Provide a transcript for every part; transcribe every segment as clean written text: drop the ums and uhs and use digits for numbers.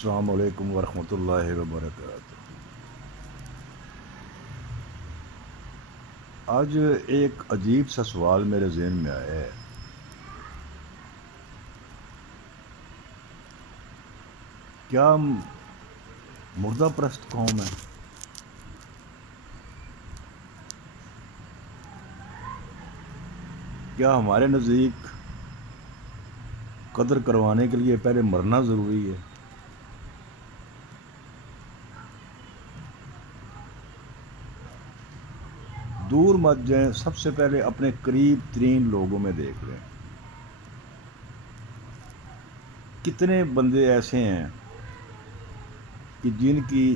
السلام علیکم ورحمۃ اللہ وبرکاتہ۔ آج ایک عجیب سا سوال میرے ذہن میں آیا ہے، کیا ہم مردہ پرست قوم ہیں؟ کیا ہمارے نزدیک قدر کروانے کے لیے پہلے مرنا ضروری ہے؟ دور مت جائیں، سب سے پہلے اپنے قریب ترین لوگوں میں دیکھ لیں، کتنے بندے ایسے ہیں کہ جن کی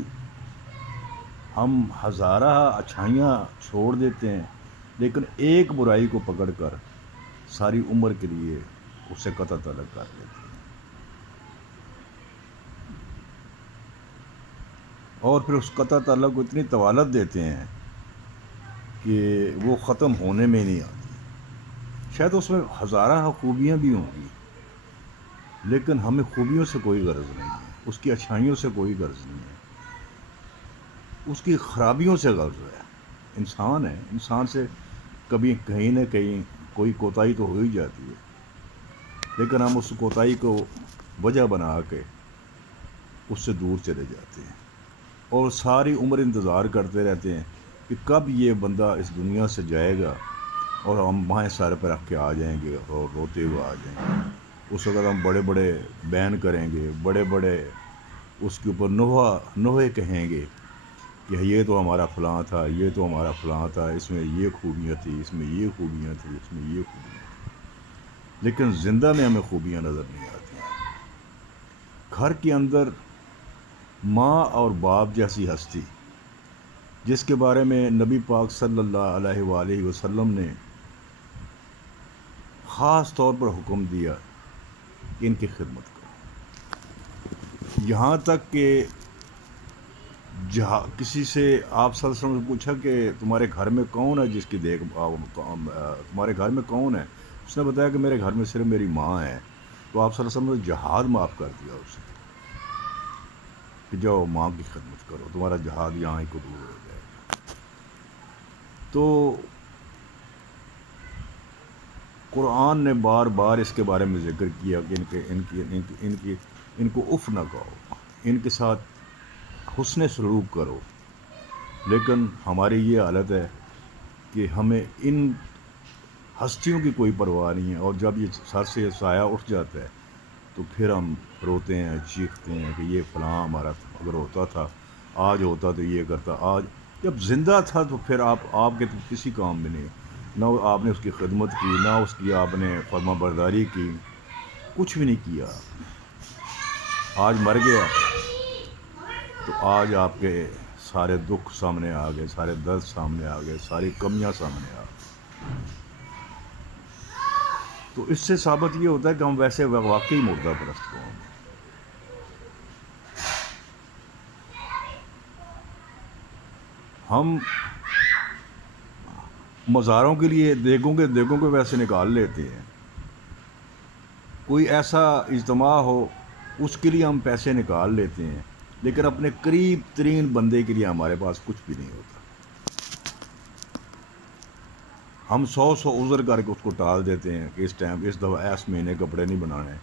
ہم ہزارہ اچھائیاں چھوڑ دیتے ہیں، لیکن ایک برائی کو پکڑ کر ساری عمر کے لیے اس سے قطع تعلق کر لیتے ہیں، اور پھر اس قطع تعلق کو اتنی طوالت دیتے ہیں کہ وہ ختم ہونے میں نہیں آتی۔ شاید اس میں ہزارہ خوبیاں بھی ہوں گی، لیکن ہمیں خوبیوں سے کوئی غرض نہیں ہے، اس کی اچھائیوں سے کوئی غرض نہیں ہے، اس کی خرابیوں سے غرض ہے۔ انسان ہے، انسان سے کبھی کہیں نہ کہیں کوئی کوتاہی تو ہو ہی جاتی ہے، لیکن ہم اس کوتاہی کو وجہ بنا کے اس سے دور چلے جاتے ہیں اور ساری عمر انتظار کرتے رہتے ہیں کہ کب یہ بندہ اس دنیا سے جائے گا اور ہم مائیں سر پہ رکھ کے آ جائیں گے اور روتے ہوئے آ جائیں گے۔ اس وقت ہم بڑے بڑے بیان کریں گے، بڑے بڑے اس کے اوپر نوحے کہیں گے کہ یہ تو ہمارا فلاں تھا، یہ تو ہمارا فلاں تھا، اس میں یہ خوبیاں تھیں، اس میں یہ خوبیاں تھیں، اس میں یہ خوبیاں تھیں، لیکن زندہ میں ہمیں خوبیاں نظر نہیں آتی ہیں۔ گھر کے اندر ماں اور باپ جیسی ہستی، جس کے بارے میں نبی پاک صلی اللہ علیہ وآلہ وسلم نے خاص طور پر حکم دیا کہ ان کی خدمت کرو، یہاں تک کہ کسی سے آپ صلی اللہ علیہ وسلم نے پوچھا کہ تمہارے گھر میں کون ہے جس کی تمہارے گھر میں کون ہے؟ اس نے بتایا کہ میرے گھر میں صرف میری ماں ہے۔ تو آپ صلی اللہ علیہ وسلم نے جہاد معاف کر دیا اسے کہ جاؤ ماں کی خدمت کرو، تمہارا جہاد یہاں ہی قبول ہو جائے گا۔ تو قرآن نے بار بار اس کے بارے میں ذکر کیا کہ ان کو اف نہ کہو، ان کے ساتھ حسن سلوک کرو، لیکن ہماری یہ حالت ہے کہ ہمیں ان ہستیوں کی کوئی پرواہ نہیں ہے، اور جب یہ سر سے سایہ اٹھ جاتا ہے تو پھر ہم روتے ہیں، چیختے ہیں کہ یہ فلاں ہمارا اگر ہوتا تھا، آج ہوتا تو یہ کرتا، آج جب زندہ تھا تو پھر آپ کے تو کسی کام میں نہیں، نہ آپ نے اس کی خدمت کی، نہ اس کی آپ نے فرما برداری کی، کچھ بھی نہیں کیا۔ آج مر گیا تو آج آپ کے سارے دکھ سامنے آ گئے، سارے درد سامنے آ گئے، ساری کمیاں سامنے آ گئی۔ تو اس سے ثابت یہ ہوتا ہے کہ ہم ویسے واقعی مردہ پرست قوم ہیں۔ ہم مزاروں کے لیے دیگوں کے ویسے نکال لیتے ہیں، کوئی ایسا اجتماع ہو اس کے لیے ہم پیسے نکال لیتے ہیں، لیکن اپنے قریب ترین بندے کے لیے ہمارے پاس کچھ بھی نہیں ہوتا۔ ہم سو عذر کر کے اس کو ٹال دیتے ہیں کہ اس دفعہ اس مہینے کپڑے نہیں بنانے،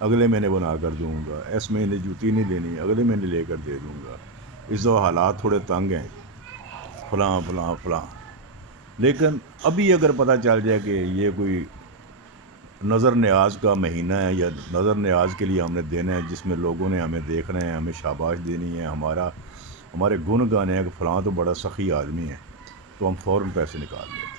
اگلے مہینے بنا کر دوں گا، اس مہینے جوتی نہیں لینی، اگلے مہینے لے کر دے دوں گا، اس دفعہ حالات تھوڑے تنگ ہیں، فلاں فلاں فلاں۔ لیکن ابھی اگر پتہ چل جائے کہ یہ کوئی نظر نیاز کا مہینہ ہے یا نظر نیاز کے لیے ہم نے دینا ہے، جس میں لوگوں نے ہمیں دیکھنا ہے، ہمیں شاباش دینی ہے، ہمارے گن گانے ہیں کہ فلاں تو بڑا سخی آدمی ہے، تو ہم فوراً پیسے نکال لیتے ہیں۔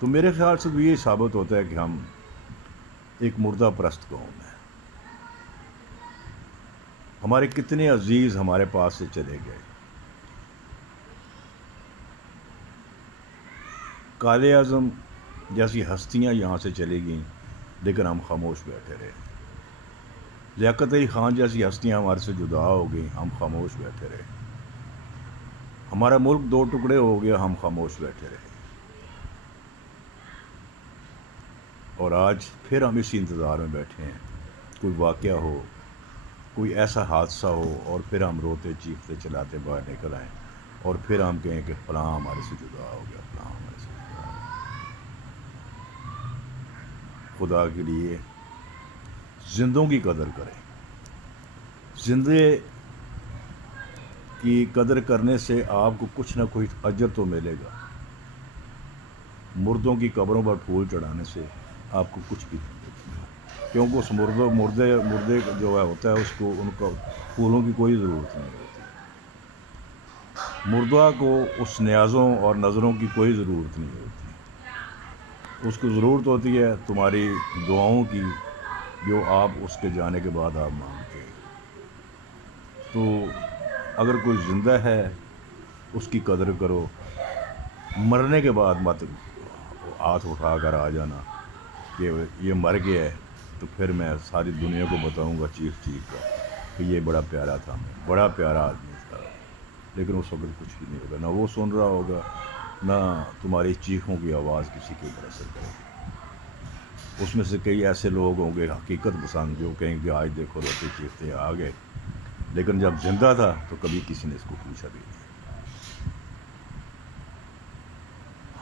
تو میرے خیال سے تو یہ ثابت ہوتا ہے کہ ہم ایک مردہ پرست قوم ہیں۔ ہمارے کتنے عزیز ہمارے پاس سے چلے گئے، قائد اعظم جیسی ہستیاں یہاں سے چلی گئیں، لیکن ہم خاموش بیٹھے رہے۔ لیاقت علی خان جیسی ہستیاں ہمارے سے جدا ہو گئیں، ہم خاموش بیٹھے رہے۔ ہمارا ملک دو ٹکڑے ہو گیا، ہم خاموش بیٹھے رہے۔ اور آج پھر ہم اسی انتظار میں بیٹھے ہیں کوئی واقعہ ہو، کوئی ایسا حادثہ ہو، اور پھر ہم روتے چیختے چلاتے باہر نکل آئیں اور پھر ہم کہیں کہ فلاں ہمارے سے جدا ہو گیا، فلاں ہمارے سے جدا ہو گیا۔ خدا کے لیے زندوں کی قدر کریں۔ زندے کی قدر کرنے سے آپ کو کچھ نہ کچھ اجر تو ملے گا، مردوں کی قبروں پر پھول چڑھانے سے آپ کو کچھ بھی نہیں ملے گا، کیونکہ اس مردے جو ہوتا ہے اس کو ان کو پھولوں کی کوئی ضرورت نہیں ہوتی، مردہ کو اس نیازوں اور نظروں کی کوئی ضرورت نہیں ہوتی، اس کو ضرورت ہوتی ہے تمہاری دعاؤں کی جو آپ اس کے جانے کے بعد آپ مانگتے ہیں۔ تو اگر کوئی زندہ ہے اس کی قدر کرو، مرنے کے بعد مت ہاتھ اٹھا کر آ جانا کہ یہ مر گیا ہے تو پھر میں ساری دنیا کو بتاؤں گا چیخ چیخ کر کہ یہ بڑا پیارا تھا، میں بڑا پیارا آدمی تھا، لیکن اس وقت کچھ بھی نہیں ہوگا، نہ وہ سن رہا ہوگا، نہ تمہاری چیخوں کی آواز کسی کے اوپر اثر کرے گی۔ اس میں سے کئی ایسے لوگ ہوں گے حقیقت پسند جو کہیں گے آج دیکھو روتے چیختے آ گئے، لیکن جب زندہ تھا تو کبھی کسی نے اس کو پوچھا بھی نہیں۔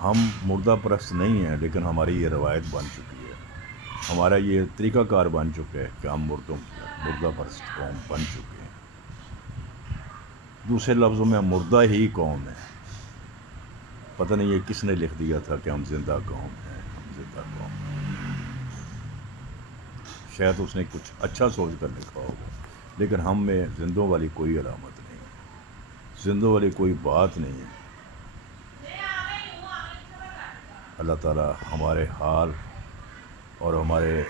ہم مردہ پرست نہیں ہیں، لیکن ہماری یہ روایت بن چکی ہے، ہمارا یہ طریقہ کار بن چکا ہے کہ ہم مردہ پرست قوم بن چکے ہیں۔ دوسرے لفظوں میں ہم مردہ ہی قوم ہیں۔ پتہ نہیں یہ کس نے لکھ دیا تھا کہ ہم زندہ قوم ہیں، ہم زندہ قوم ہیں، شاید اس نے کچھ اچھا سوچ کر لکھا ہوگا، لیکن ہم میں زندوں والی کوئی علامت نہیں ہے، زندوں والی کوئی بات نہیں ہے۔ اللہ تعالیٰ ہمارے حال اور ہمارے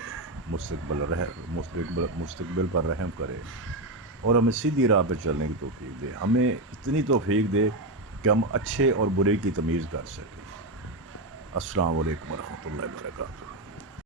مستقبل پر رحم کرے اور ہمیں سیدھی راہ پہ چلنے کی توفیق دے، ہمیں اتنی توفیق دے کہ ہم اچھے اور برے کی تمیز کر سکیں۔ السلام علیکم ورحمۃ اللہ وبرکاتہ۔